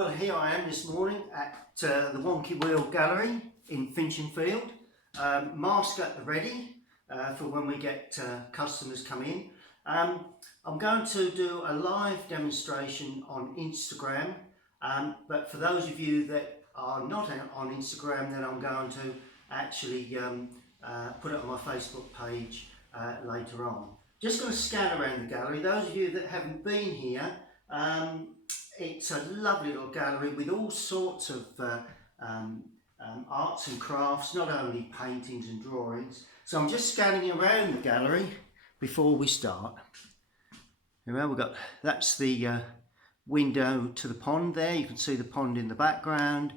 Well, here I am this morning at the Wonky Wheel Gallery in Finchingfield. Mask at the ready for when we get customers come in. I'm going to do a live demonstration on Instagram, but for those of you that are not on Instagram, then I'm going to actually put it on my Facebook page later on. Just going to scan around the gallery. Those of you that haven't been here, it's a lovely little gallery with all sorts of arts and crafts, not only paintings and drawings. So I'm just scanning around the gallery before we start. Here we've got, that's the window to the pond there. You can see the pond in the background.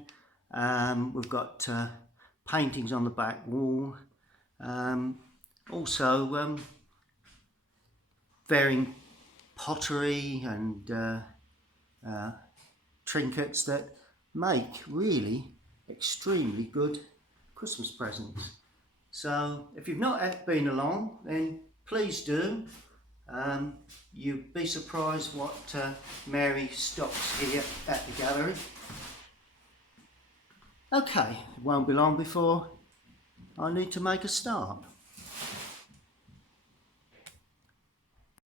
We've got paintings on the back wall. Also varying pottery and trinkets that make really extremely good Christmas presents. So if you've not been along, then please do. You'd be surprised what Mary stocks here at the gallery. Okay, it won't be long before I need to make a start.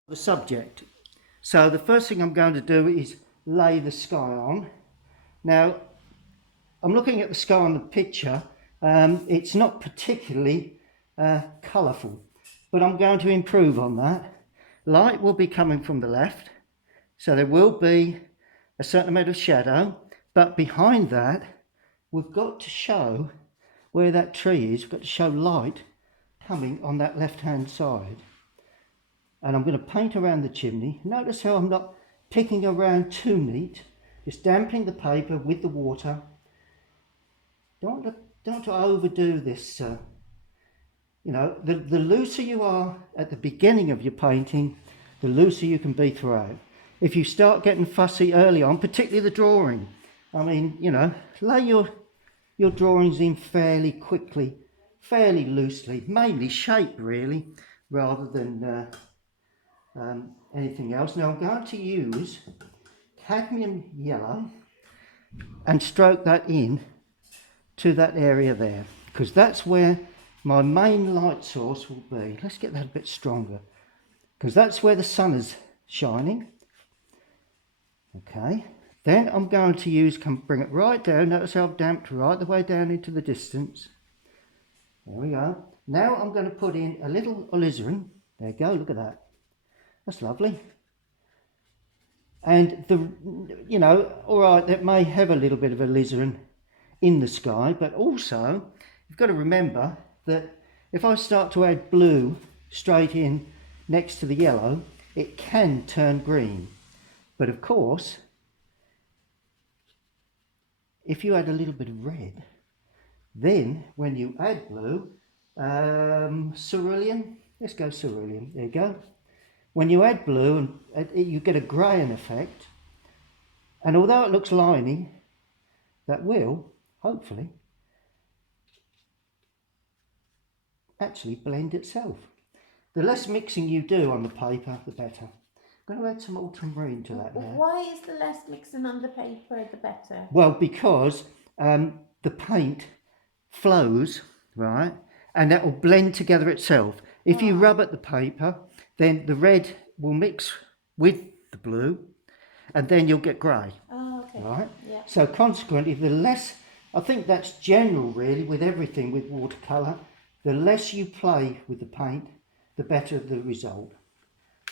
The subject. So the first thing I'm going to do is lay the sky on. Now I'm looking at the sky on the picture. It's not particularly colourful, but I'm going to improve on that. Light will be coming from the left, so there will be a certain amount of shadow, but behind that we've got to show where that tree is. We've got to show light coming on that left hand side. And I'm going to paint around the chimney. Notice how I'm not picking around too neat, just damping the paper with the water. Don't want to overdo this. You know, the looser you are at the beginning of your painting, the looser you can be throughout. If you start getting fussy early on, particularly the drawing, I mean, you know, lay your drawings in fairly quickly, fairly loosely, mainly shape really, rather than anything else. Now I'm going to use cadmium yellow and stroke that in to that area there, because that's where my main light source will be. Let's get that a bit stronger, because that's where the sun is shining. Okay, then I'm going to bring it right down. Notice how I've damped right the way down into the distance. There we go. Now I'm going to put in a little alizarin. There you go, look at that. That's lovely. And you know, all right, that may have a little bit of alizarin in the sky, but also you've got to remember that if I start to add blue straight in next to the yellow, it can turn green. But of course, if you add a little bit of red, then when you add blue, cerulean, let's go cerulean, there you go. When you add blue, you get a greying effect, and although it looks liny, that will, hopefully, actually blend itself. The less mixing you do on the paper, the better. I'm going to add some ultramarine to that now. Why is the less mixing on the paper the better? Well, because the paint flows, right, and that will blend together itself. If you rub at the paper, then the red will mix with the blue, and then you'll get grey. Oh, okay. Right? Yeah. So consequently, the less, I think that's general really with everything with watercolour, the less you play with the paint, the better the result.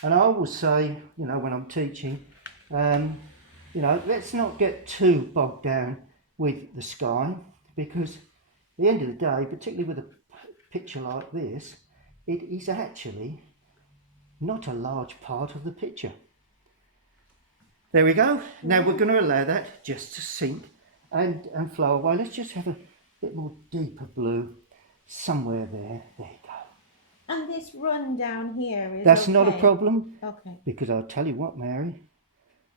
And I always say, you know, when I'm teaching, you know, let's not get too bogged down with the sky, because at the end of the day, particularly with a picture like this, it is actually not a large part of the picture. There we go. Now we're going to allow that just to sink and flow away. Let's just have a bit more deeper blue somewhere there. There you go. And this run down here is That's not a problem. Okay. Because I'll tell you what, Mary,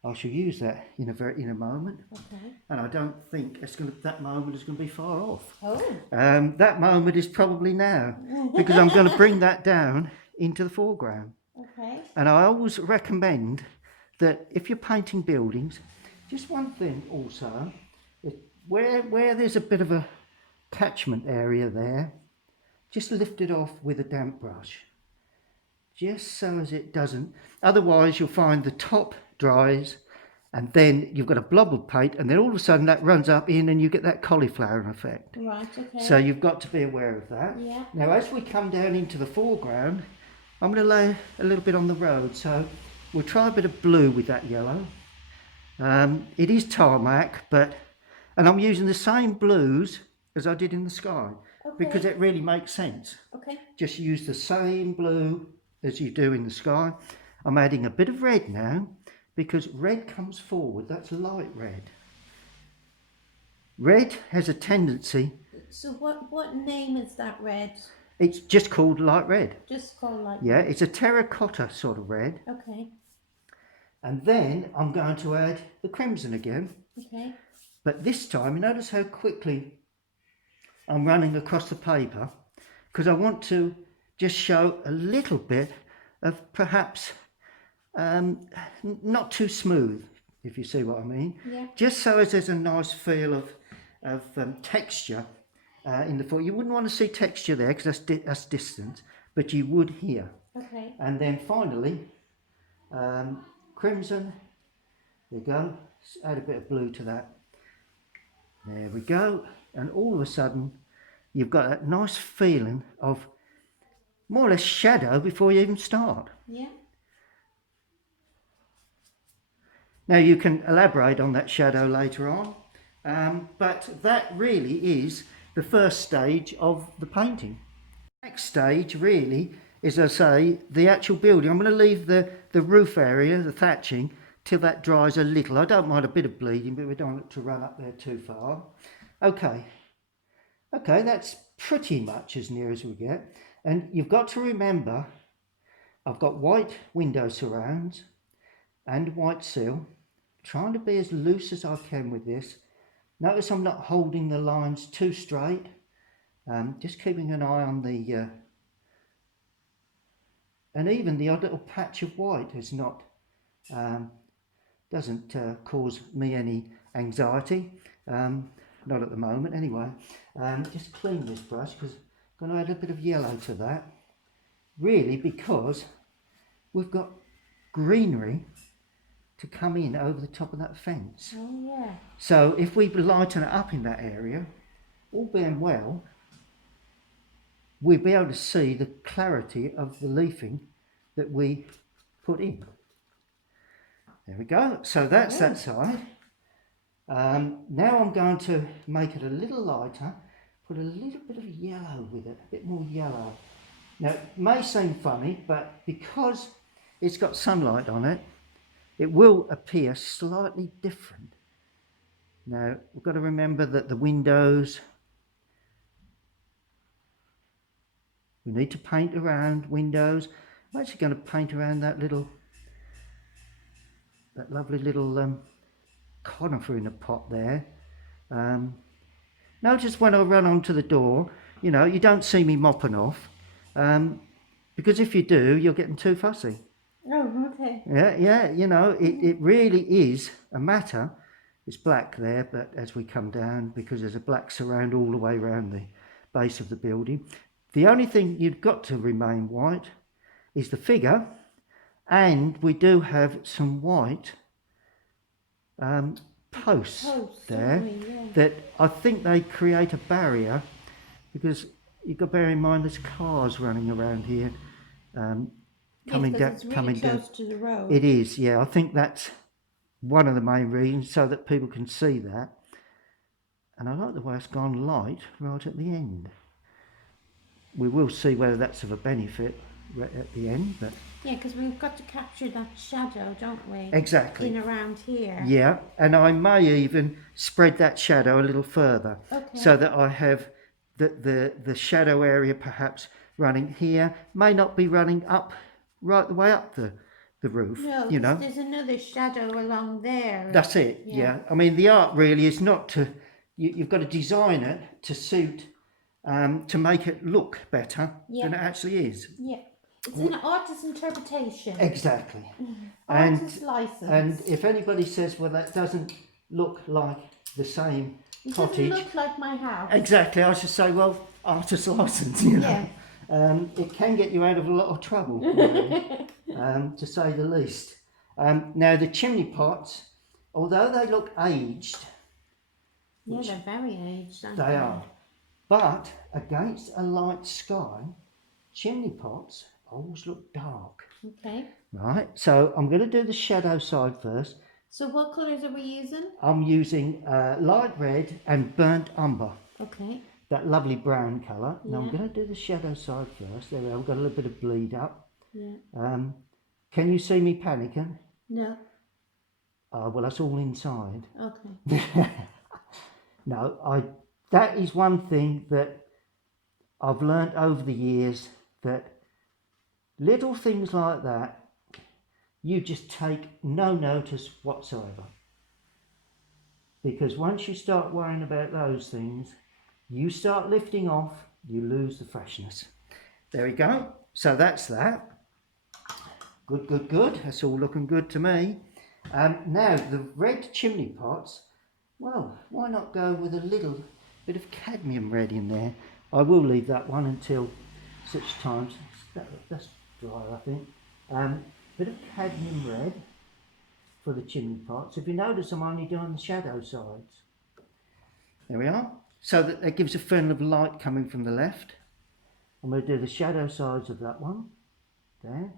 I shall use that in a moment. Okay. And I don't think that moment is going to be far off. Oh. That moment is probably now, because I'm going to bring that down into the foreground. Okay. And I always recommend that if you're painting buildings, Just one thing also, where there's a bit of a catchment area there, just lift it off with a damp brush, just so as it doesn't. Otherwise, you'll find the top dries, and then you've got a blob of paint, and then all of a sudden that runs up in, and you get that cauliflower effect. Right, okay. So you've got to be aware of that. Yeah. Now, as we come down into the foreground, I'm going to lay a little bit on the road. So we'll try a bit of blue with that yellow. It is tarmac, and I'm using the same blues as I did in the sky, because it really makes sense. Okay. Just use the same blue as you do in the sky. I'm adding a bit of red now, because red comes forward. That's light red. Red has a tendency. So what name is that red? It's just called light red. Just called like. Yeah, it's a terracotta sort of red. Okay. And then I'm going to add the crimson again. Okay. But this time, you notice how quickly I'm running across the paper, because I want to just show a little bit of perhaps not too smooth, if you see what I mean. Yeah. Just so as there's a nice feel of texture in the foot. You wouldn't want to see texture there because that's distant, but you would here. Okay. And then finally, crimson. There you go. Let's add a bit of blue to that. There we go. And all of a sudden, you've got that nice feeling of more or less shadow before you even start. Yeah. Now you can elaborate on that shadow later on, but that really is the first stage of the painting. The next stage really is, as I say, the actual building. I'm going to leave the roof area, the thatching, till that dries a little. I don't mind a bit of bleeding, but we don't want it to run up there too far. Okay, that's pretty much as near as we get. And you've got to remember, I've got white window surrounds and white sill. Trying to be as loose as I can with this. Notice I'm not holding the lines too straight. Just keeping an eye on the and even the odd little patch of white is not doesn't cause me any anxiety, not at the moment anyway. Just clean this brush because I'm going to add a bit of yellow to that, really, because we've got greenery to come in over the top of that fence. Oh yeah. So if we lighten it up in that area, all being well, we'll be able to see the clarity of the leafing that we put in. There we go. So that's that side. Now I'm going to make it a little lighter, put a little bit of yellow with it, a bit more yellow. Now it may seem funny, but because it's got sunlight on it, it will appear slightly different. Now, we've got to remember that the windows, we need to paint around windows. I'm actually going to paint around that lovely little conifer in a pot there. Notice when I run onto the door, you know, you don't see me mopping off, because if you do, you're getting too fussy. Oh, okay. Yeah, you know, it really is a matter. It's black there, but as we come down, because there's a black surround all the way around the base of the building, the only thing you've got to remain white is the figure, and we do have some white posts there that I think they create a barrier, because you've got to bear in mind there's cars running around here. Coming down, it's really close to the road. It is, yeah. I think that's one of the main reasons, so that people can see that. And I like the way it's gone light right at the end. We will see whether that's of a benefit right at the end, but yeah, because we've got to capture that shadow, don't we? Exactly. In around here. Yeah, and I may even spread that shadow a little further, so that I have the shadow area perhaps running here, may not be running up right the way up the roof. No, you know, there's another shadow along there. That's it. Yeah. I mean, the art really is not to. You've got to design it to suit, to make it look better than it actually is. Yeah. It's an artist's interpretation. Exactly. Artist's license. And if anybody says, well, that doesn't look like the same It cottage. doesn't look like my house. Exactly, I should say, well, artist license, you know. Yeah. It can get you out of a lot of trouble, really, to say the least. Now the chimney pots, although they look aged, Yeah, they're very aged, aren't they are, but against a light sky, chimney pots always look dark. Okay. Right, so I'm going to do the shadow side first. So what colours are we using? I'm using light red and burnt umber, Okay. that lovely brown colour. Now I'm Yeah. going to do the shadow side first. There we are, I've got a little bit of bleed up. Yeah. Can you see me panicking? No. Well, that's all inside. Okay. No, that is one thing that I've learnt over the years, that little things like that, you just take no notice whatsoever. Because once you start worrying about those things, you start lifting off, you lose the freshness. There we go. So that's that. Good, good, good. That's all looking good to me. Now, the red chimney pots, well, why not go with a little bit of cadmium red in there? I will leave that one until such times. That's dry, I think. Bit of cadmium red for the chimney pots. If you notice, I'm only doing the shadow sides. There we are. So that gives a film of light coming from the left. I'm going to do the shadow sides of that one. There.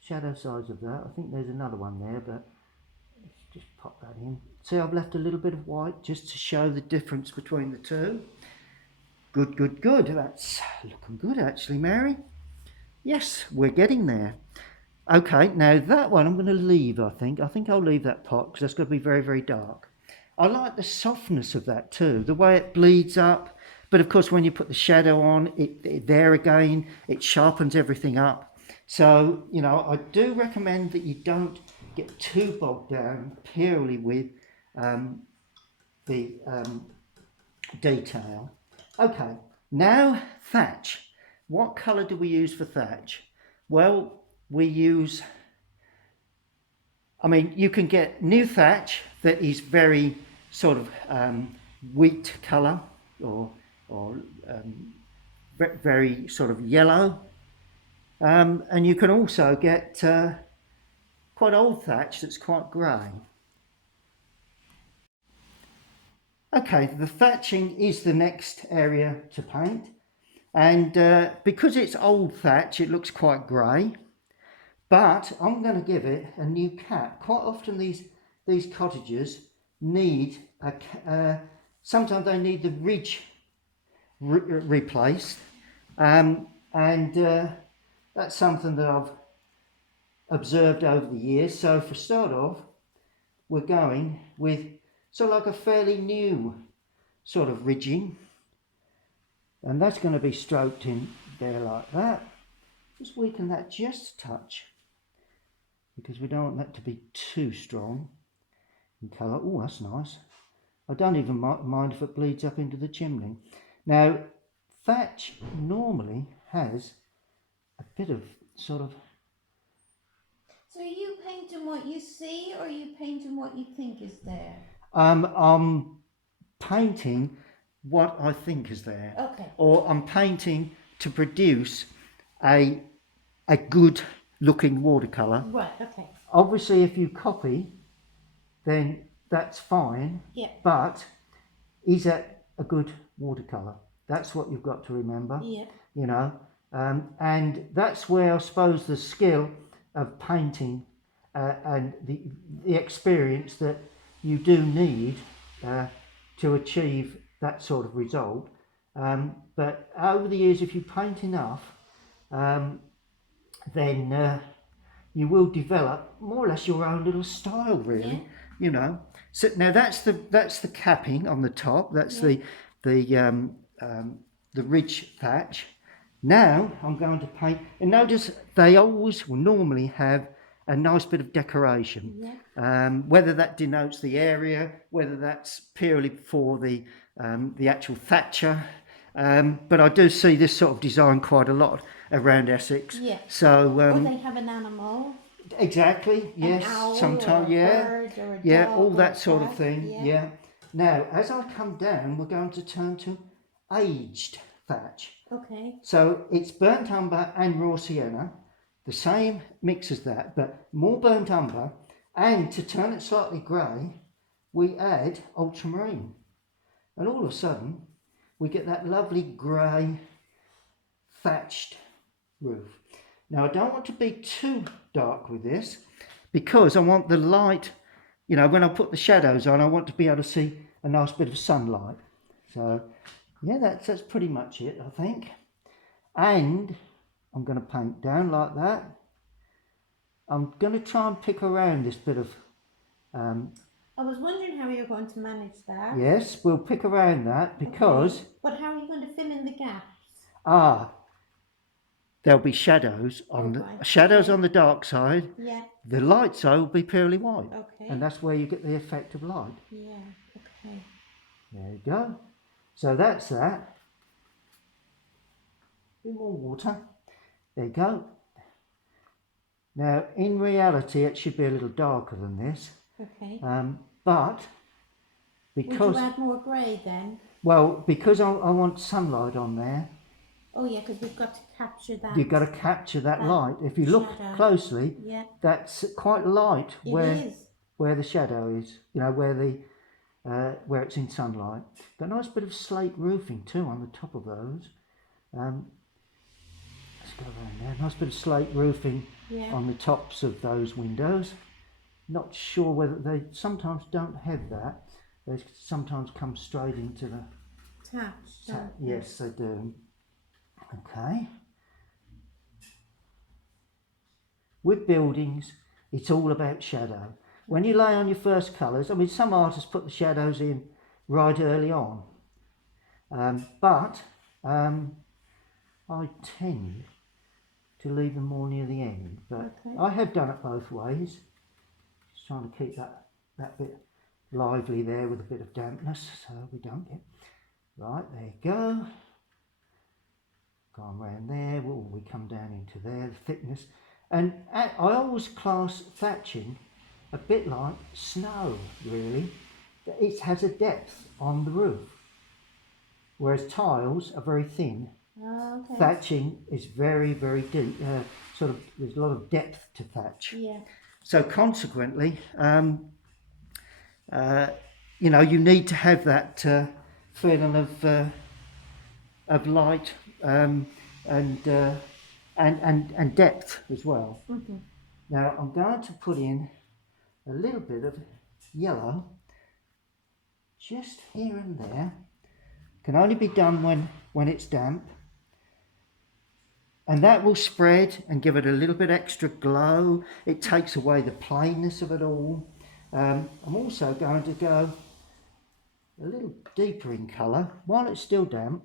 Shadow sides of that. I think there's another one there, but let's just pop that in. See, I've left a little bit of white just to show the difference between the two. Good, good, good. That's looking good actually, Mary. Yes, we're getting there. Okay, now that one I'm going to leave, I think. I think I'll leave that pot because that's going to be very, very dark. I like the softness of that too, the way it bleeds up. But of course, when you put the shadow on, there again, it sharpens everything up. So, you know, I do recommend that you don't get too bogged down purely with the detail. Okay, now thatch. What colour do we use for thatch? Well, we use, I mean, you can get new thatch that is very sort of wheat colour or very sort of yellow. And you can also get quite old thatch that's quite grey. Okay, the thatching is the next area to paint. And because it's old thatch, it looks quite grey. But I'm going to give it a new cap. Quite often these cottages need sometimes they need the ridge replaced, and that's something that I've observed over the years. So for start off, we're going with sort of like a fairly new sort of ridging, and that's going to be stroked in there like that. Just weaken that just a touch, because we don't want that to be too strong in colour. Oh, that's nice. I don't even mind if it bleeds up into the chimney. Now, thatch normally has a bit of sort of... So are you painting what you see, or are you painting what you think is there? I'm painting what I think is there. Okay. Or I'm painting to produce a good looking watercolour. Right, okay. Obviously, if you copy, then that's fine. Yeah. But is that a good watercolour? That's what you've got to remember. Yeah. You know, and that's where I suppose the skill of painting and the experience that you do need to achieve that sort of result. But over the years, if you paint enough, then you will develop more or less your own little style, really. Yeah. You know. So now that's the capping on the top. That's the ridge thatch. Now I'm going to paint, and notice they always will normally have a nice bit of decoration. Yeah. Whether that denotes the area, whether that's purely for the actual thatcher. But I do see this sort of design quite a lot around Essex. Yeah. So Or they have an animal. Exactly, yes, An owl sometimes, or a yeah. bird or a Yeah, dog all or that a sort of cat, thing, yeah. yeah. Now, as I come down, we're going to turn to aged thatch. Okay. So it's burnt umber and raw sienna, the same mix as that, but more burnt umber, and to turn it slightly grey, we add ultramarine. And all of a sudden, we get that lovely grey thatched roof. Now, I don't want to be too dark with this because I want the light, you know, when I put the shadows on, I want to be able to see a nice bit of sunlight. So, yeah, that's pretty much it, I think. And I'm going to paint down like that. I'm going to try and pick around this bit of, I was wondering how you're going to manage that. yes, we'll pick around that because, Okay. But how are you going to fill in the gaps? there'll be shadows on Okay. on the dark side. Yeah. The light side will be purely white. Okay. And that's where you get the effect of light. Yeah. Okay. There you go. So that's that. A bit more water. There you go. Now, in reality, it should be a little darker than this. Okay. But because, would you add more grey then? well, because I want sunlight on there, Oh yeah, because we've got to capture that. you've got to capture that that light. If you look shadow. closely, Yeah. that's quite light It where is. where the shadow is. You know, where it's in sunlight. Got a nice bit of slate roofing too on the top of those. Let's go around there. Nice bit of slate roofing Yeah. on the tops of those windows. Not sure whether they sometimes don't have that. They sometimes come straight into the Thatched. don't they? yes, they do. Okay. With buildings, it's all about shadow. When you lay on your first colours, I mean, some artists put the shadows in right early on, but I tend to leave them more near the end. But Okay. I have done it both ways. Just trying to keep that bit lively there with a bit of dampness, so we don't get. Right, there you go. Gone round there. Well, we come down into there, the thickness. And I always class thatching a bit like snow, really. It has a depth on the roof, whereas tiles are very thin. Oh, okay. Thatching is very, very deep. Sort of, there's a lot of depth to thatch. Yeah. So consequently, you know, you need to have that feeling of light and depth as well. Mm-hmm. Now I'm going to put in a little bit of yellow just here and there. Can only be done when it's damp. And that will spread and give it a little bit extra glow. It takes away the plainness of it all. I'm also going to go a little deeper in colour while it's still damp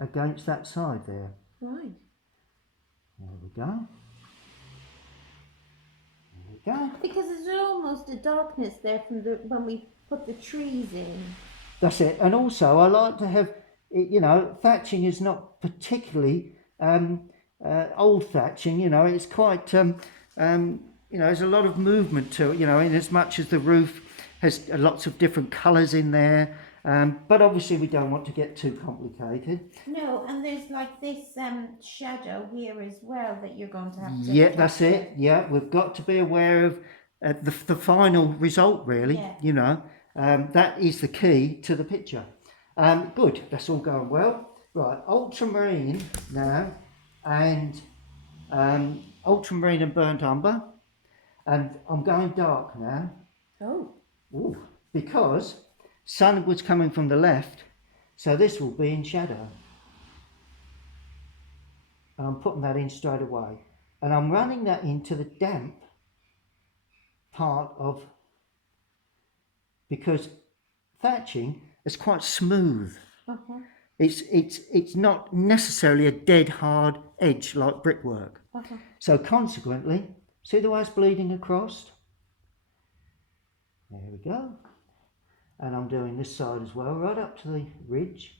against that side there. Right. There we go. There we go. Because there's almost a darkness there from when we put the trees in. That's it. And also I like to have, you know, thatching is not particularly old thatching, you know, it's quite, you know, there's a lot of movement to it, you know, in as much as the roof has lots of different colours in there, but obviously we don't want to get too complicated. No, and there's like this shadow here as well that you're going to have to Yeah, that's capture. it. Yeah, we've got to be aware of the final result, really, Yeah. you know, that is the key to the picture. Good, that's all going well. Right, ultramarine now, and ultramarine and burnt umber, and I'm going dark now. Oh. Ooh, because sun was coming from the left, so this will be in shadow. And I'm putting that in straight away, and I'm running that into the damp part of, because thatching is quite smooth. Uh-huh. It's not necessarily a dead hard edge like brickwork. Uh-huh. So consequently, see the way it's bleeding across? There we go. And I'm doing this side as well, right up to the ridge,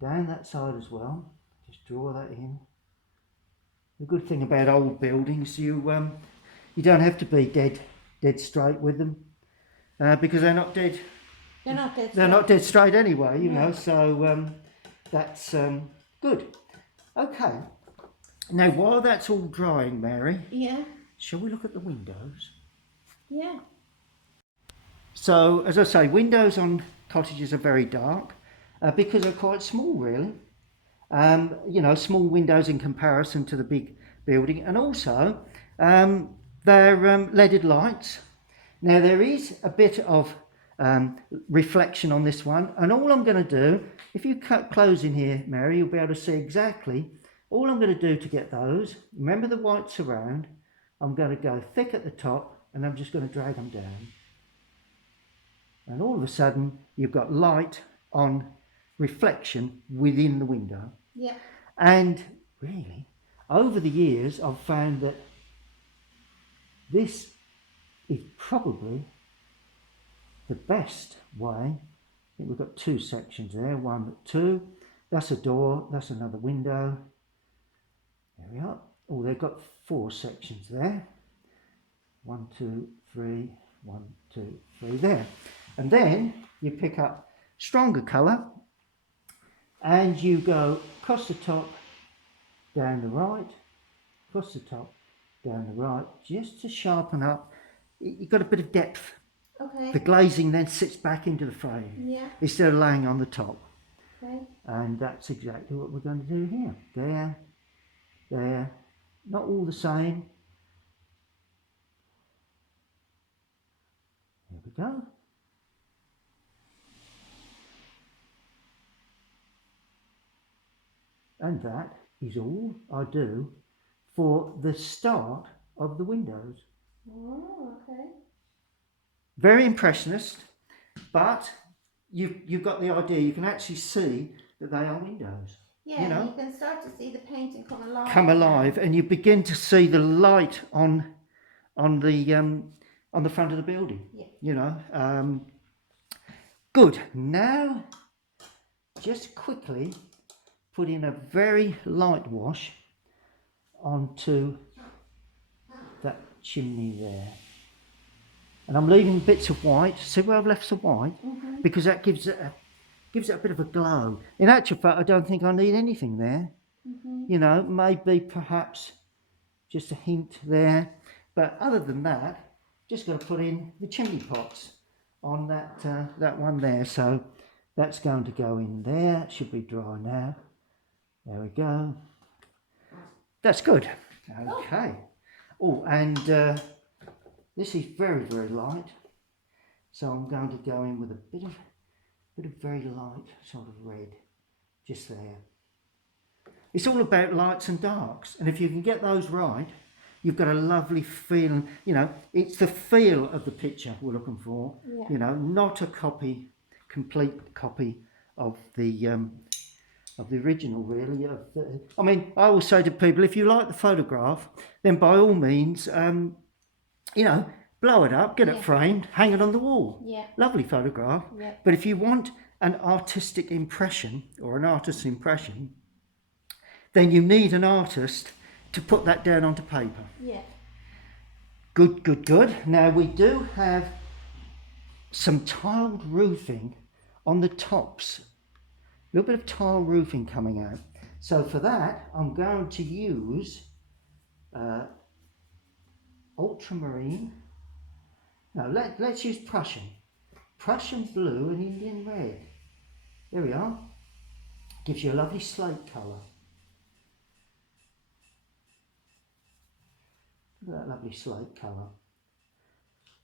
down that side as well. Just draw that in. The good thing about old buildings, you You don't have to be dead straight with them because they're not dead. They're not dead. They're not dead straight anyway, you No. know. So that's good. Okay. Now, while that's all drying, Mary, Yeah. shall we look at the windows? Yeah. So, as I say, windows on cottages are very dark because they're quite small, really. You know, small windows in comparison to the big building, and also they're leaded lights. Now, there is a bit of reflection on this one, and all I'm going to do, if you close in here, Mary, you'll be able to see exactly. All I'm going to do to get those, remember the whites around, I'm going to go thick at the top, and I'm just going to drag them down. And all of a sudden, you've got light on reflection within the window. Yeah. And really, over the years, I've found that this is probably the best way. I think we've got two sections there, one, two. That's a door, that's another window. There we are. Oh, they've got four sections there. 1, 2, 3, 1, 2, 3 there. And then you pick up stronger colour and you go across the top, down the right, across the top, down the right, just to sharpen up. You've got a bit of depth. Okay. The glazing then sits back into the frame Yeah. instead of laying on the top. Okay. And that's exactly what we're going to do here. There, there, not all the same. There we go. And that is all I do for the start of the windows. Oh, okay. Very impressionist, but you've got the idea. You can actually see that they are windows. Yeah, you know, you can start to see the painting come alive. Come alive, and you begin to see the light on the front of the building. Yeah. You know, good. Now, just quickly put in a very light wash onto that chimney there. And I'm leaving bits of white. See where I've left some white? Mm-hmm. Because that gives it a bit of a glow. In actual fact, I don't think I need anything there. Mm-hmm. You know, maybe perhaps just a hint there. But other than that, just got to put in the chimney pots on that one there. So that's going to go in there. It should be dry now. There we go. That's good. Okay. Oh, and this is very, very light. So I'm going to go in with a bit of very light sort of red, just there. It's all about lights and darks, and if you can get those right, you've got a lovely feeling. You know, it's the feel of the picture we're looking for. Yeah. You know, not a complete copy of the original, really. I mean, I always say to people, if you like the photograph, then by all means, you know, blow it up, get it framed, hang it on the wall. Yeah. Lovely photograph. Yeah. But if you want an artistic impression or an artist's impression, then you need an artist to put that down onto paper. Yeah. Good, good, good. Now we do have some tiled roofing on the tops. A little bit of tile roofing coming out. So for that, I'm going to use ultramarine. No, let's use Prussian blue and Indian red. There we are. Gives you a lovely slate colour. Look at that lovely slate colour.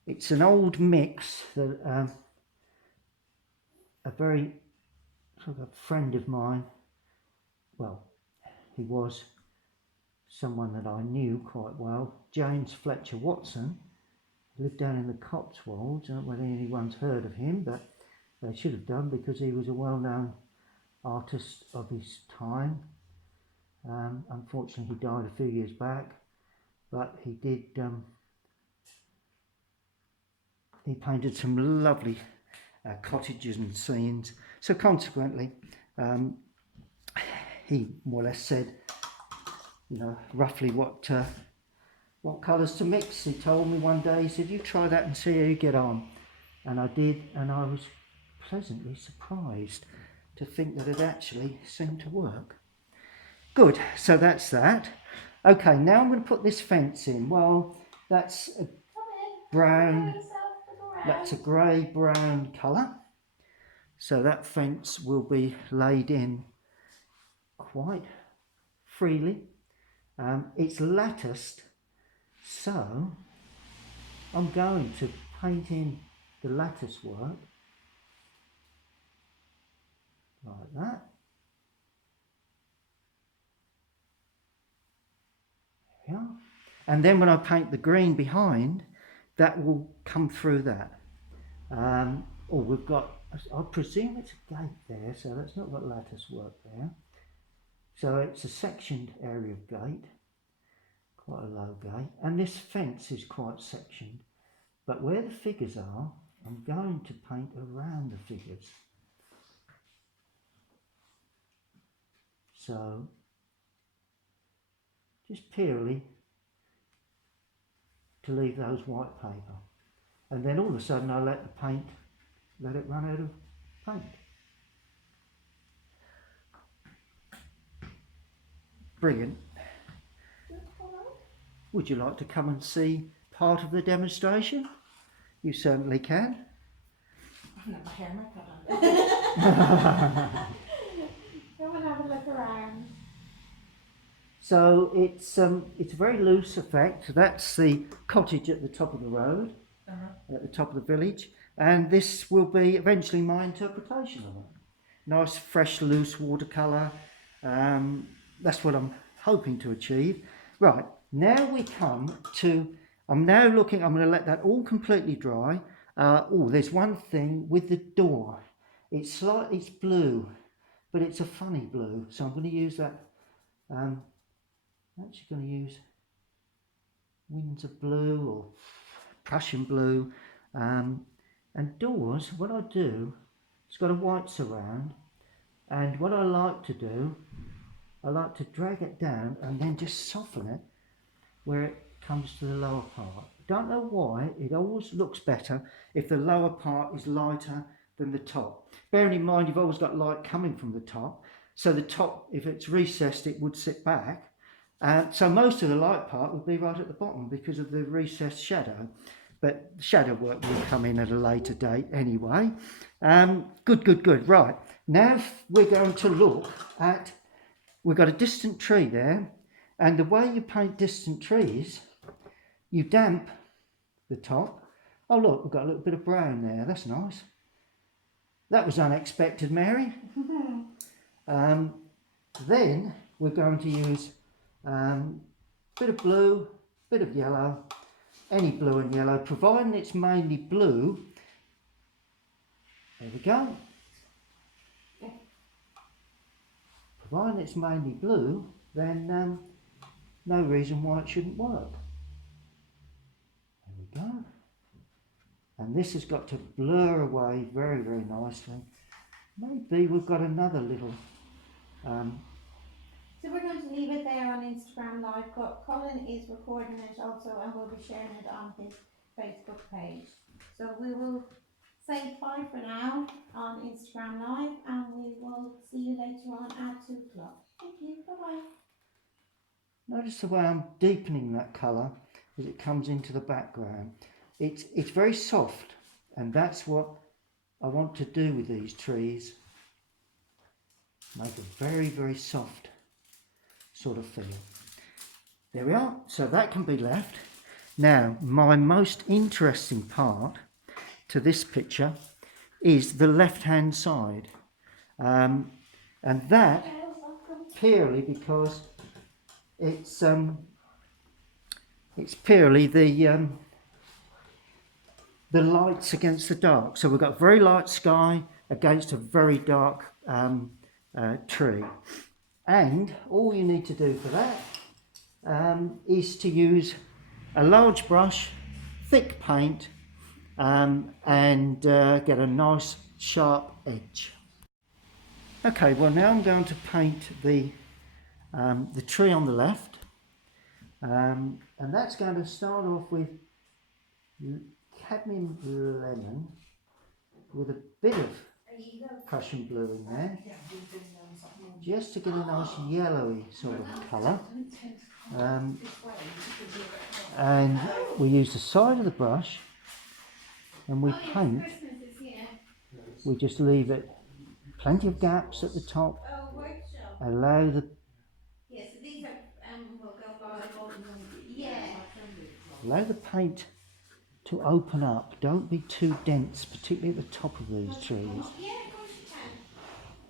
It's an old mix that a very sort of a friend of mine, well, he was someone that I knew quite well, James Fletcher Watson, lived down in the Cotswolds. I don't know whether anyone's heard of him, but they should have done because he was a well-known artist of his time. Unfortunately, he died a few years back, but he did. He painted some lovely cottages and scenes. So consequently, he more or less said, you know, roughly what what colours to mix. He told me one day, he said, you try that and see how you get on. And I did, and I was pleasantly surprised to think that it actually seemed to work. Good, so that's that. Okay, now I'm going to put this fence in. Well, that's a brown, that's a grey-brown colour. So that fence will be laid in quite freely. It's latticed, so I'm going to paint in the lattice work like that. There we are. And then when I paint the green behind, that will come through that. We've got, I presume it's a gate there, so that's not got lattice work there. So it's a sectioned area of gate, quite a low gate, and this fence is quite sectioned. But where the figures are, I'm going to paint around the figures. So just purely to leave those white paper. And then all of a sudden I let it run out of paint. Brilliant. Would you like to come and see part of the demonstration? You certainly can. I've never hair makeup on. Go and have a look around. So it's a very loose effect. That's the cottage at the top of the road, at the top of the village, and this will be eventually my interpretation of it. Nice, fresh, loose watercolour. That's what I'm hoping to achieve. Right, now we come to, I'm going to let that all completely dry. There's one thing with the door. It's blue, but it's a funny blue, so I'm going to use that. I'm actually going to use Windsor blue or Prussian blue. And doors, what I do, it's got a white surround, and what I like to do, I like to drag it down and then just soften it where it comes to the lower part. Don't know why, it always looks better if the lower part is lighter than the top. Bearing in mind you've always got light coming from the top, so the top, if it's recessed, it would sit back. So most of the light part would be right at the bottom because of the recessed shadow. But shadow work will come in at a later date anyway. Good. Right, now we're going to look at, we've got a distant tree there, and the way you paint distant trees, you damp the top. Oh look, we've got a little bit of brown there, that's nice. That was unexpected, Mary. Then we're going to use a bit of blue, bit of yellow, any blue and yellow, providing it's mainly blue. There we go. Providing it's mainly blue, then no reason why it shouldn't work. There we go. And this has got to blur away very, very nicely. Maybe we've got another little... So we're going to leave it there on Instagram Live. Colin is recording it also, and we'll be sharing it on his Facebook page. So we will say bye for now on Instagram Live, and we will see you later on at 2 o'clock. Thank you, bye-bye. Notice the way I'm deepening that colour as it comes into the background. It's very soft, and that's what I want to do with these trees. Make a very, very soft sort of feel. There we are, so that can be left. Now, my most interesting part to this picture is the left-hand side, and that purely because it's purely the lights against the dark. So we've got very light sky against a very dark tree. And all you need to do for that is to use a large brush, thick paint, and get a nice sharp edge. Okay, well now I'm going to paint the tree on the left And that's going to start off with cadmium lemon with a bit of Prussian blue in there, just to get a nice yellowy sort of colour. And we use the side of the brush and we paint. We just leave it plenty of gaps at the top, allow the Yeah, so these are, will go live on, yeah. allow the paint to open up. Don't be too dense, particularly at the top of these trees. Yeah, of course you can.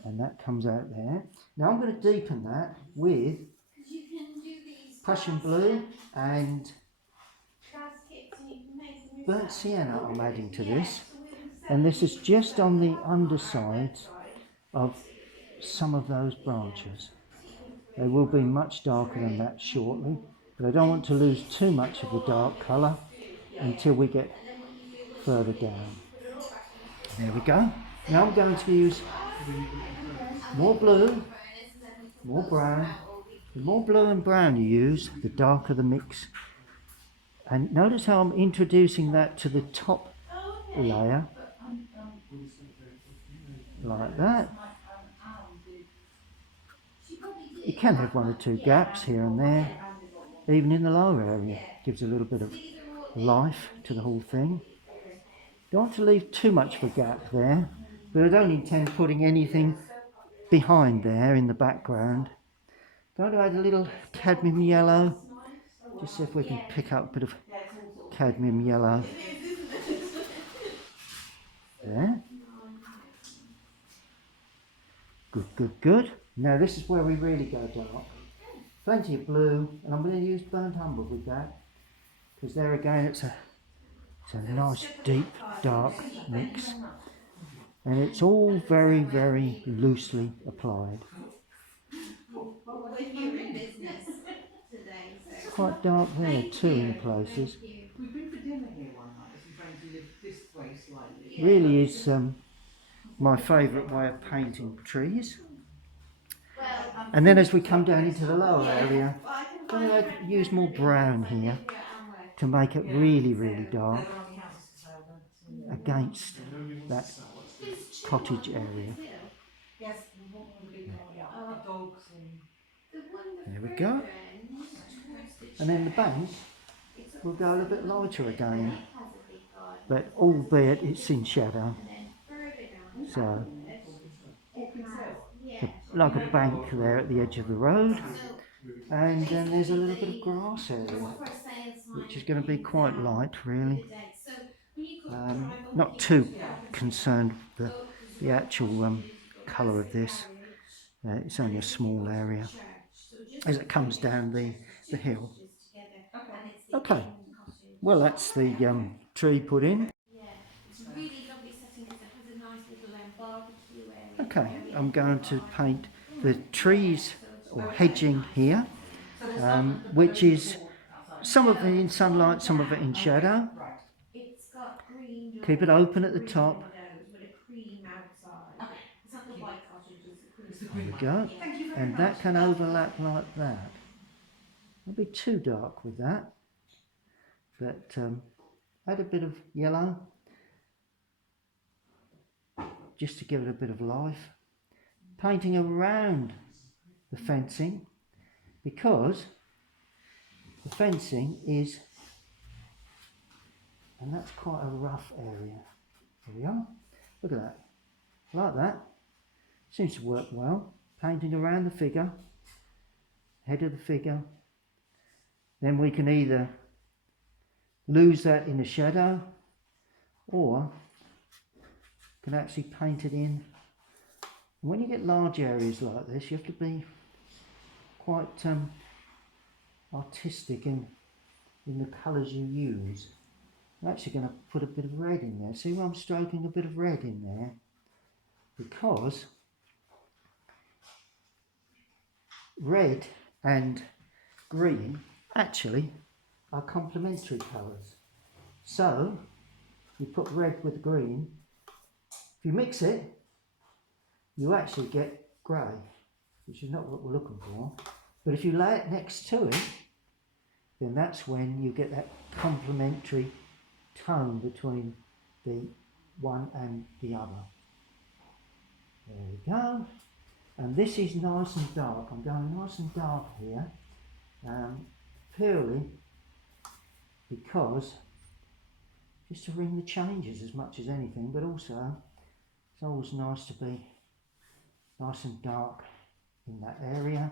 And that comes out there. Now I'm going to deepen that with Because you can do these Prussian blue and glass kits and you can make them burnt yourself. sienna I'm adding to this. So we will sell And this is these just on on the our undersides website. of some of those branches. They will be much darker than that shortly, but I don't want to lose too much of the dark colour until we get further down. There we go. Now I'm going to use more blue, more brown. The more blue and brown you use, the darker the mix. And notice how I'm introducing that to the top layer, like that. You can have one or two gaps here and there, even in the lower area. Gives a little bit of life to the whole thing. Don't want to leave too much of a gap there, but I don't intend putting anything behind there in the background. Going to add a little cadmium yellow, just see if we can pick up a bit of cadmium yellow. There. Good, good, good. Now this is where we really go dark. Plenty of blue, and I'm going to use burnt umber with that, because there again it's a nice deep dark mix, and it's all very, very loosely applied. We're here in business today, so. It's quite dark there too in places. We've been for dinner here one night as some friends who live this way slightly. Really is my favourite way of painting trees. And then as we come down into the lower area, I'm going to use more brown here to make it really, really dark against that cottage area. Yes, we want one of the big dogs and There we go. And then the bank will go a little bit lighter again, but albeit it's in shadow. So, like a bank there at the edge of the road, and then there's a little bit of grass area, which is going to be quite light really. Not too concerned with the actual colour of this. It's only a small area as it comes down the hill. Okay, well that's the tree put in. Okay, I'm going to paint the trees or hedging here, which is some of it in sunlight, some of it in shadow. Keep it open at the top. There we go. And that can overlap like that. Don't be too dark with that, but add a bit of yellow just to give it a bit of life. Painting around the fencing, because the fencing is, and that's quite a rough area. There we are. Look at that. Like that. Seems to work well. Painting around the figure, head of the figure. Then we can either lose that in the shadow, or can actually paint it in. When you get large areas like this, you have to be quite artistic in the colours you use. I'm actually going to put a bit of red in there. See where I'm stroking a bit of red in there? Because red and green actually are complementary colours. So you put red with green. If you mix it, you actually get grey, which is not what we're looking for. But if you lay it next to it, then that's when you get that complementary tone between the one and the other. There we go. And this is nice and dark. I'm going nice and dark here, purely because just to ring the changes as much as anything, but also it's always nice to be nice and dark in that area.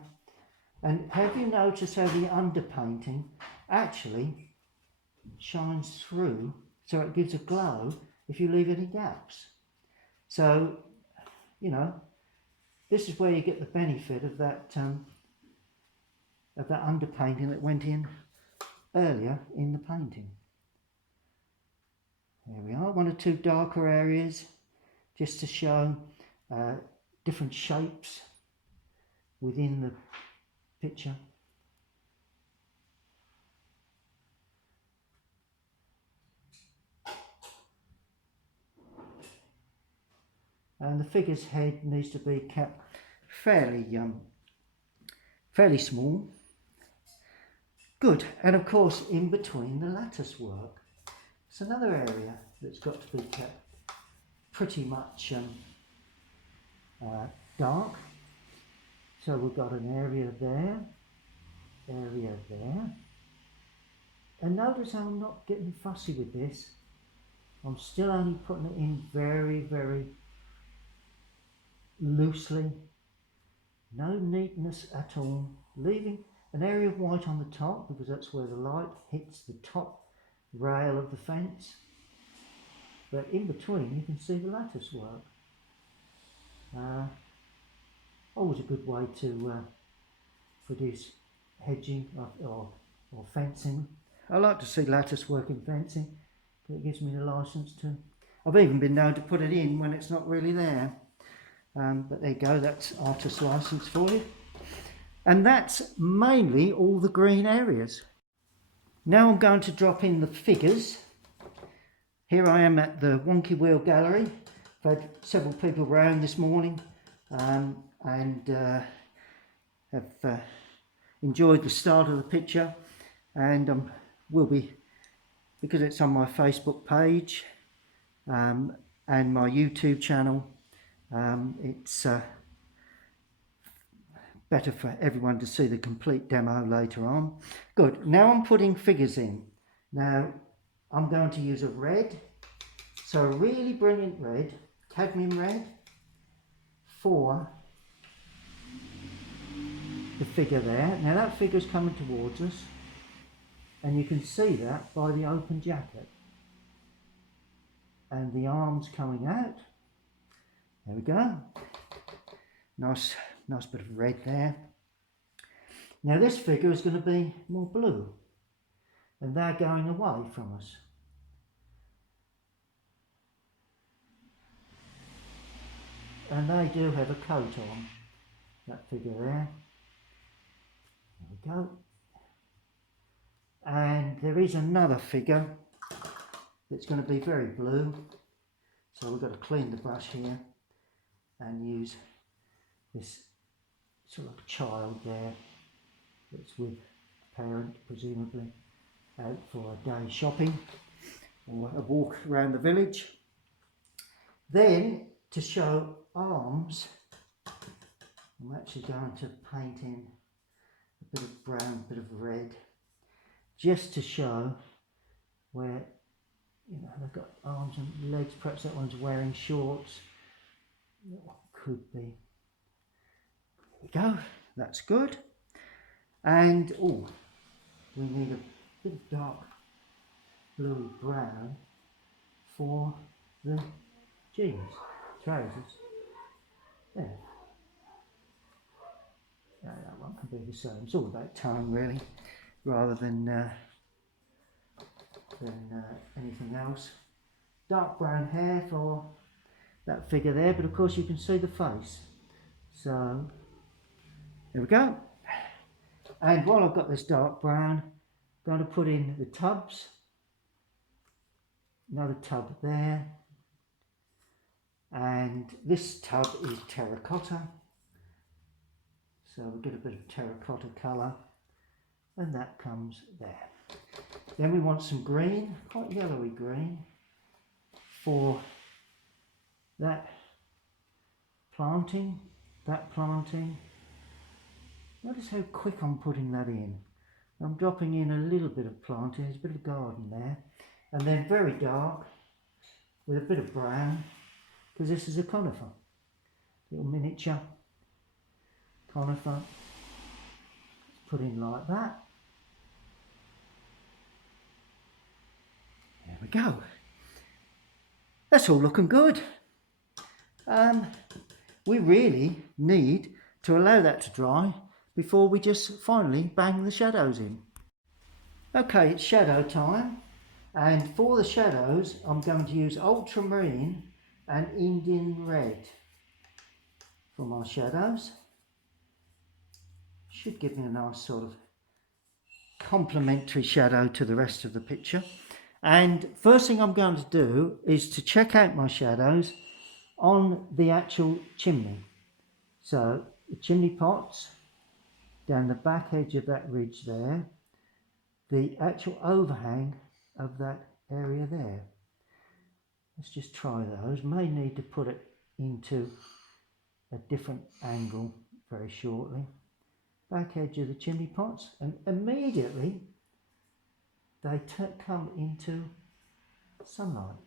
And have you noticed how the underpainting actually shines through, so it gives a glow if you leave any gaps? So, you know, this is where you get the benefit of that underpainting that went in earlier in the painting. There we are, one or two darker areas just to show different shapes within the picture. And the figure's head needs to be kept fairly small. Good. And of course, in between the lattice work, it's another area that's got to be kept pretty much dark. So we've got an area there, and notice how I'm not getting fussy with this. I'm still only putting it in very, very loosely, no neatness at all, leaving an area of white on the top because that's where the light hits the top rail of the fence, but in between you can see the lattice work. Always a good way to produce hedging or fencing. I like to see lattice work in fencing, but it gives me the license to. I've even been known to put it in when it's not really there. But there you go, that's artist license for you. And that's mainly all the green areas. Now I'm going to drop in the figures. Here I am at the Wonky Wheel gallery. I've had several people around this morning and have enjoyed the start of the picture, and will be, because it's on my Facebook page and my YouTube channel, it's better for everyone to see the complete demo later on. Good, now I'm putting figures in. Now I'm going to use a red, so a really brilliant red, cadmium red, for the figure there. Now that figure's coming towards us, and you can see that by the open jacket and the arms coming out. There we go. Nice bit of red there. Now this figure is going to be more blue, and they're going away from us. And they do have a coat on, that figure there. There we go. And there is another figure that's going to be very blue, so we've got to clean the brush here and use this sort of child there that's with a parent, presumably out for a day shopping or a walk around the village. Then to show arms, I'm actually going to paint in a bit of brown, a bit of red, just to show where, you know, they've got arms and legs. Perhaps that one's wearing shorts. That one could be. There we go, that's good. And oh, we need a bit of dark blue brown for the jeans, trousers. There. Yeah, that one can be the same. It's all about tone really, rather than anything else. Dark brown hair for that figure there, but of course you can see the face. So there we go. And while I've got this dark brown, I'm going to put in the tubs. Another tub there. And this tub is terracotta. So we'll get a bit of terracotta colour. and that comes there. Then we want some green, quite yellowy green, for that planting, that planting. Notice how quick I'm putting that in. I'm dropping in a little bit of planting, there's a bit of garden there, and then very dark with a bit of brown, because this is a conifer, little miniature conifer. Put in like that. There we go. That's all looking good. We really need to allow that to dry before we just finally bang the shadows in. Okay, it's shadow time, and for the shadows I'm going to use ultramarine and Indian red for my shadows. Should give me a nice sort of complementary shadow to the rest of the picture. And first thing I'm going to do is to check out my shadows on the actual chimney. So the chimney pots down the back edge of that ridge there, the actual overhang of that area there. Let's just try those. May need to put it into a different angle very shortly. Back edge of the chimney pots, and immediately they come into sunlight.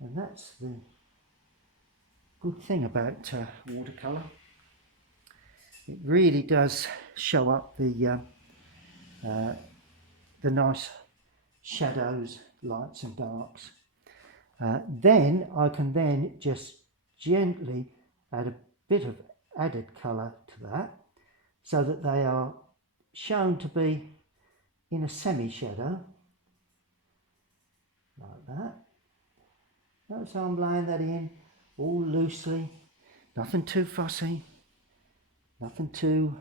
And that's the good thing about watercolour. It really does show up the nice shadows, lights and darks. Then I can then just gently add a bit of added colour to that, so that they are shown to be in a semi-shadow, like that. Notice how I'm laying that in all loosely, nothing too fussy, nothing too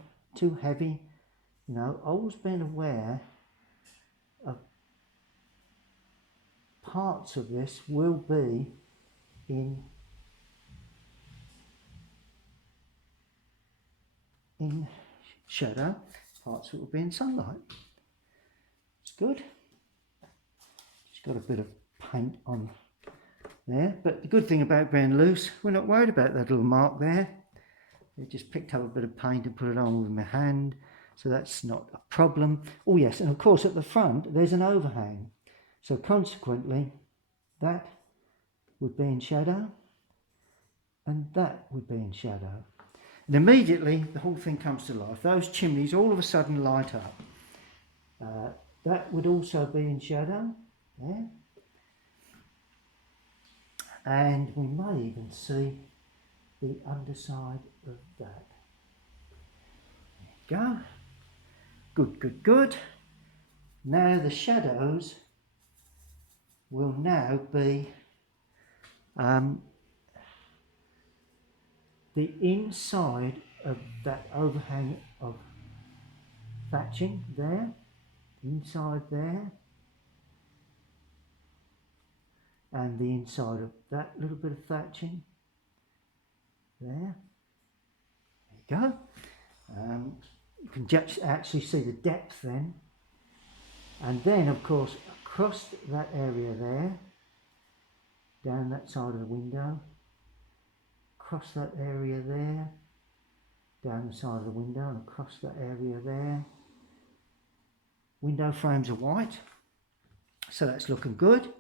heavy. You know, always being aware of parts of this will be in shadow, parts that will be in sunlight. It's good. Just got a bit of paint on there, but the good thing about being loose, we're not worried about that little mark there. I just picked up a bit of paint and put it on with my hand, so that's not a problem. Oh yes, and of course at the front there's an overhang, so consequently that would be in shadow and that would be in shadow. And immediately the whole thing comes to life. Those chimneys all of a sudden light up. That would also be in shadow there. And we may even see the underside of that. There you go. Good, good, good. Now the shadows will now be the inside of that overhang of thatching there, inside there, and the inside of that little bit of thatching there. There you go. You can just actually see the depth then, and then of course across that area there, down that side of the window, across that area there, down the side of the window and across that area there. Window frames are white, so that's looking good.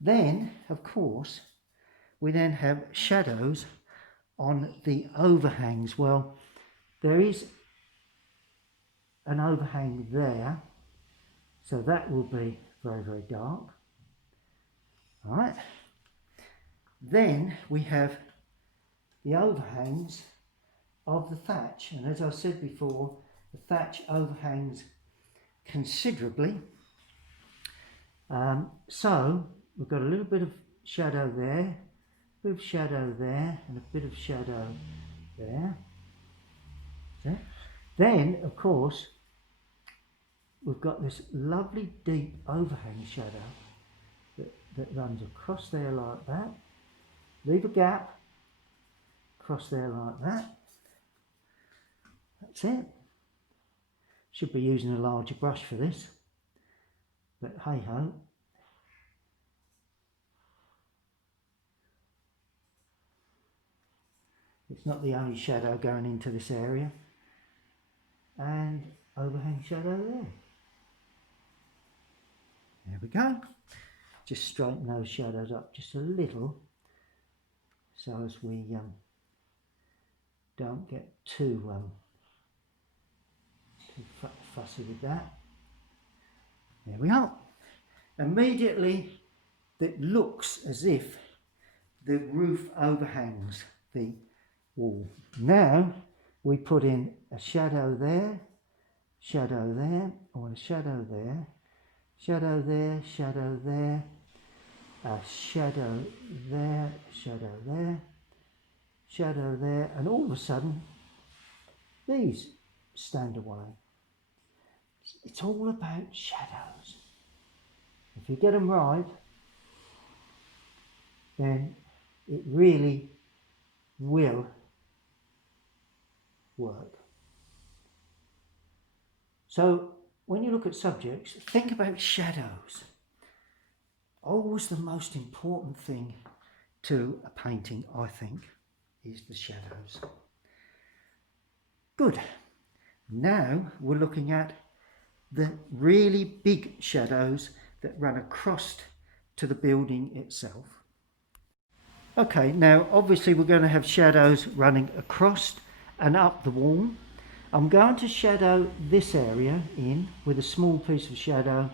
Then of course we then have shadows on the overhangs. Well, there is an overhang there, so that will be very, very dark. All right. Then we have the overhangs of the thatch, and as I said before, the thatch overhangs considerably. So we've got a little bit of shadow there, a bit of shadow there, and a bit of shadow there. Okay. Then, of course, we've got this lovely deep overhang shadow that runs across there like that. Leave a gap across there like that. That's it. Should be using a larger brush for this, but hey ho. It's not the only shadow going into this area. And overhang shadow there. There we go. Just straighten those shadows up just a little, so as we don't get too fussy with that. There we are. Immediately, it looks as if the roof overhangs the wall. Now we put in a shadow there, or a shadow there, shadow there, shadow there, a shadow there, shadow there, shadow there, and all of a sudden these stand away. It's all about shadows. If you get them right, then it really will work. So when you look at subjects, think about shadows. Always the most important thing to a painting, I think, is the shadows. Good. Now we're looking at the really big shadows that run across to the building itself. Okay, now obviously we're going to have shadows running across and up the wall. I'm going to shadow this area in with a small piece of shadow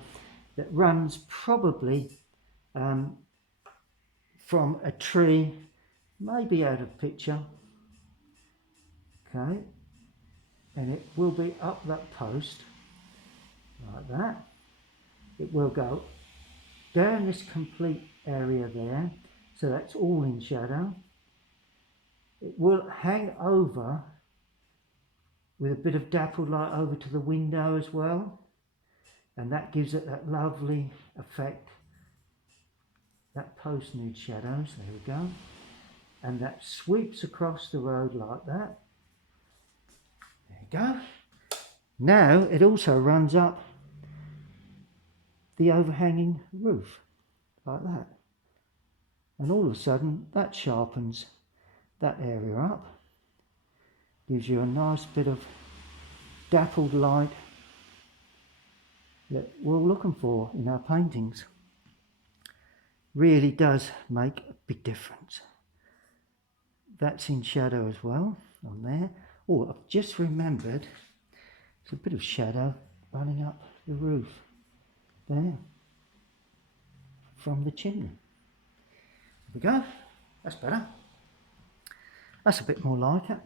that runs probably from a tree, maybe out of picture. Okay, and it will be up that post like that. It will go down this complete area there, so that's all in shadow. It will hang over with a bit of dappled light over to the window as well, and that gives it that lovely effect. That post needs shadows, there we go, and that sweeps across the road like that. There you go. Now it also runs up the overhanging roof like that, and all of a sudden that sharpens that area up, gives you a nice bit of dappled light that we're looking for in our paintings. Really does make a big difference. That's in shadow as well on there. Oh, I've just remembered there's a bit of shadow running up the roof there from the chimney. There we go. That's better. That's a bit more like it.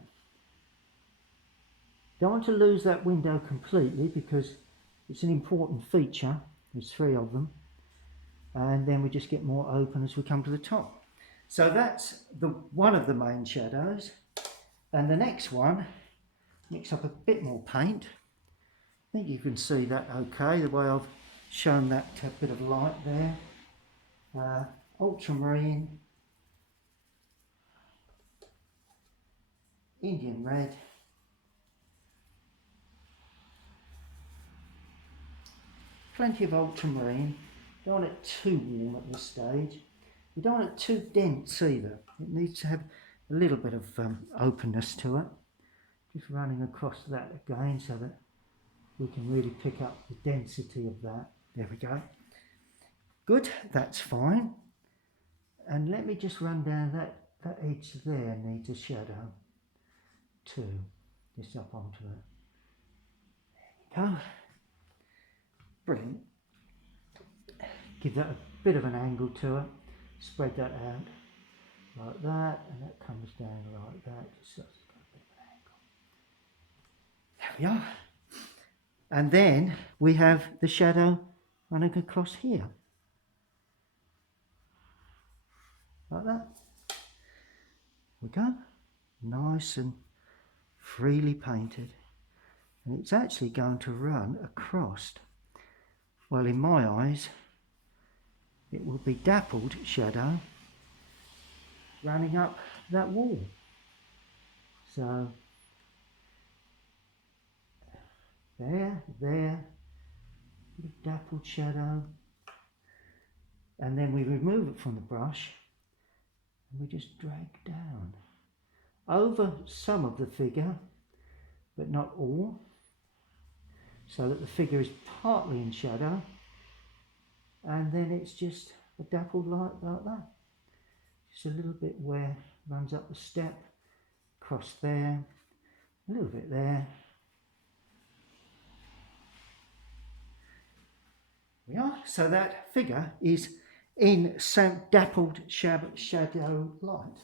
Don't want to lose that window completely because it's an important feature. There's 3 of them, and then we just get more open as we come to the top. So that's one of the main shadows, and the next one, mix up a bit more paint. I think you can see that okay, the way I've shown that bit of light there. Ultramarine, Indian red, plenty of ultramarine. Don't want it too warm at this stage. You don't want it too dense either. It needs to have a little bit of openness to it. Just running across that again so that we can really pick up the density of that. There we go. Good, that's fine. And let me just run down that edge there, needs a shadow too. Just up onto it. There we go. Brilliant. Give that a bit of an angle to it. Spread that out like that, and that comes down like that. Just so it's got a bit of an angle. There we are. And then we have the shadow running across here. Like that. There we go. Nice and freely painted. And it's actually going to run across, well, in my eyes, it will be dappled shadow running up that wall. So there, bit of dappled shadow, and then we remove it from the brush and we just drag down over some of the figure, but not all, so that the figure is partly in shadow, and then it's just a dappled light like that. Just a little bit where it runs up the step, across there, a little bit there. We are. So that figure is in some dappled shadow light.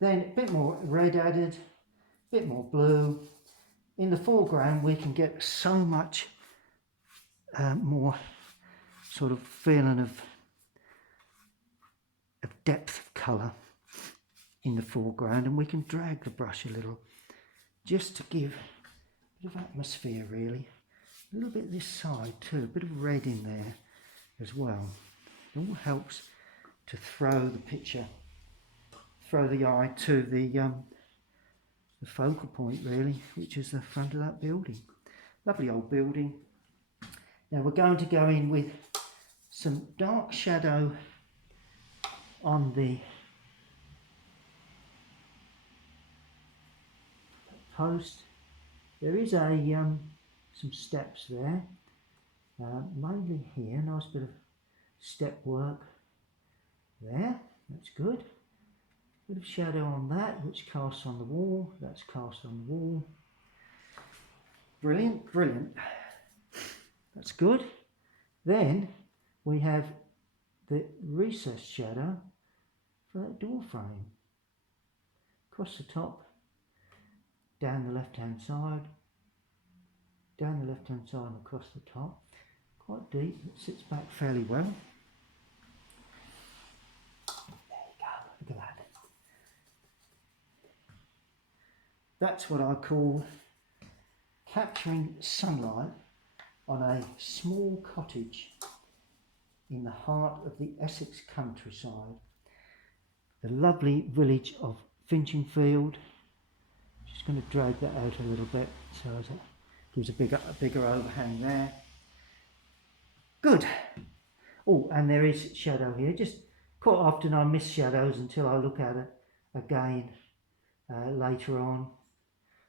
Then a bit more red added, a bit more blue. In the foreground we can get so much more sort of feeling of depth of colour in the foreground, and we can drag the brush a little just to give a bit of atmosphere really. A little bit this side too, a bit of red in there as well. It all helps to throw the picture, throw the eye to the focal point really, which is the front of that building. Lovely old building. Now we're going to go in with some dark shadow on the post. There is a some steps there, mainly here. Nice bit of step work there. That's good. Bit of shadow on that, which casts on the wall. That's cast on the wall. Brilliant, brilliant. That's good. Then we have the recessed shadow for that door frame. Across the top, down the left hand side, down the left hand side and across the top. Quite deep, it sits back fairly well. There you go, look at that. That's what I call capturing sunlight on a small cottage in the heart of the Essex countryside. The lovely village of Finchingfield. Just going to drag that out a little bit so it gives a bigger overhang there. Good. Oh, and there is shadow here. Just quite often I miss shadows until I look at it again later on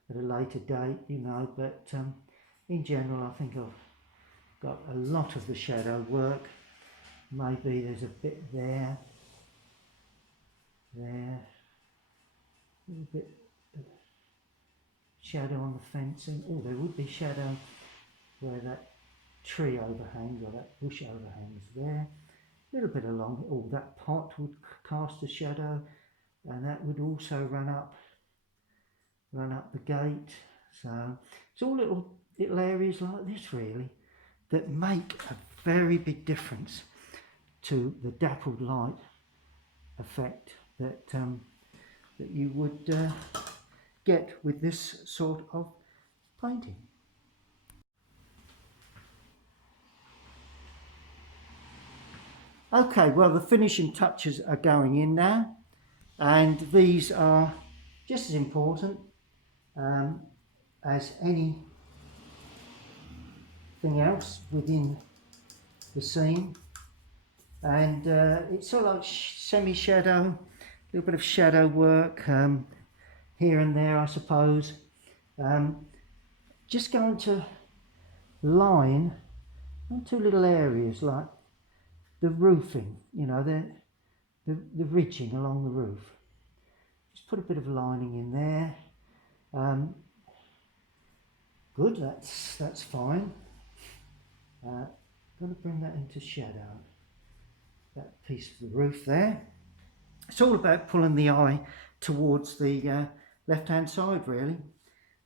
at a later date, you know, but in general I think I've got a lot of the shadow work. Maybe there's a bit there, a little bit of shadow on the fencing. Oh, there would be shadow where that tree overhangs or that bush overhangs there. A little bit along, oh, that pot would cast a shadow, and that would also run up the gate. So it's all little areas like this really that make a very big difference to the dappled light effect that that you would get with this sort of painting. Okay, well the finishing touches are going in now, and these are just as important as anything else within the scene. And it's sort of like semi-shadow, a little bit of shadow work here and there, I suppose. Just going to line on two little areas like the roofing, you know, the ridging along the roof. Just put a bit of lining in there. Good, that's fine. Going to bring that into shadow. That piece of the roof there. It's all about pulling the eye towards the left hand side really,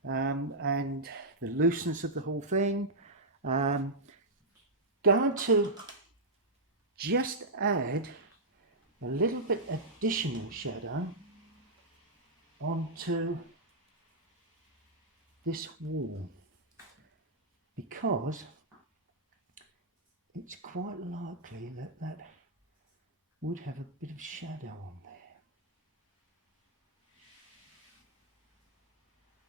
and the looseness of the whole thing. Going to just add a little bit additional shadow onto this wall, because it's quite likely that would have a bit of shadow on there,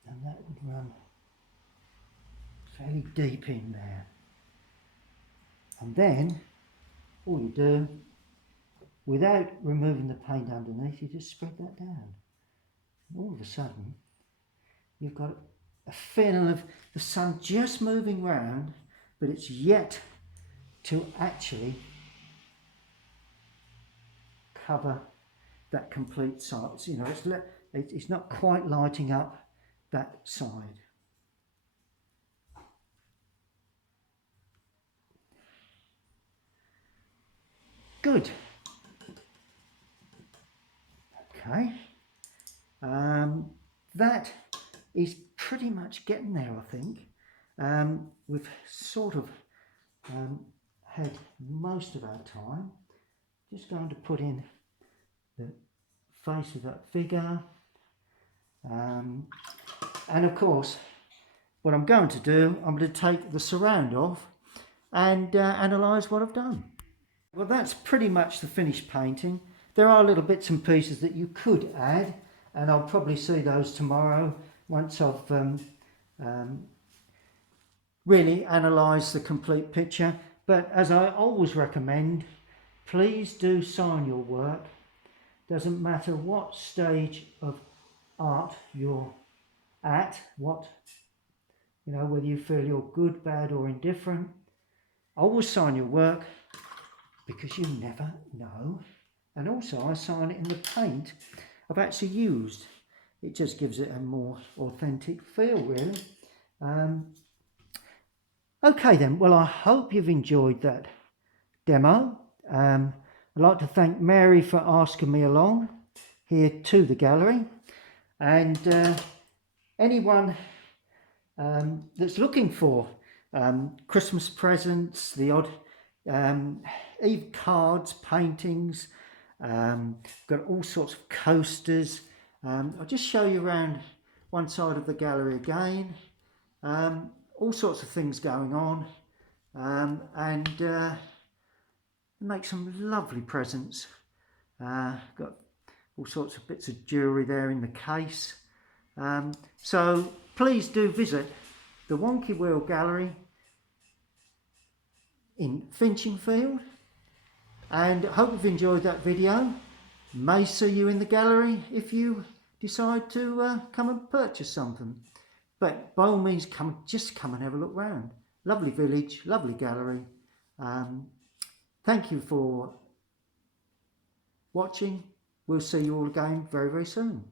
and that would run fairly deep in there. And then all you do, without removing the paint underneath, you just spread that down. And all of a sudden, you've got a feeling of the sun just moving round, but it's yet to actually cover that complete side. You know, it's not quite lighting up that side. Good. Okay. That is pretty much getting there, I think. We've sort of had most of our time. Just going to put in the face of that figure. And of course, what I'm going to do, I'm going to take the surround off and analyse what I've done. Well, that's pretty much the finished painting. There are little bits and pieces that you could add, and I'll probably see those tomorrow once I've really analysed the complete picture. But as I always recommend, please do sign your work. Doesn't matter what stage of art you're at, whether you feel you're good, bad or indifferent. Always sign your work, because you never know. And also I sign it in the paint I've actually used. It just gives it a more authentic feel, really. Okay then, well, I hope you've enjoyed that demo. I'd like to thank Mary for asking me along here to the gallery, and anyone that's looking for Christmas presents, the odd even cards, paintings, got all sorts of coasters. I'll just show you around one side of the gallery again. All sorts of things going on, and make some lovely presents. Got all sorts of bits of jewellery there in the case. So please do visit the Wonky Wheel Gallery in Finchingfield, and hope you've enjoyed that video. May see you in the gallery if you decide to come and purchase something. But by all means, just come and have a look round. Lovely village, lovely gallery. Thank you for watching. We'll see you all again very, very soon.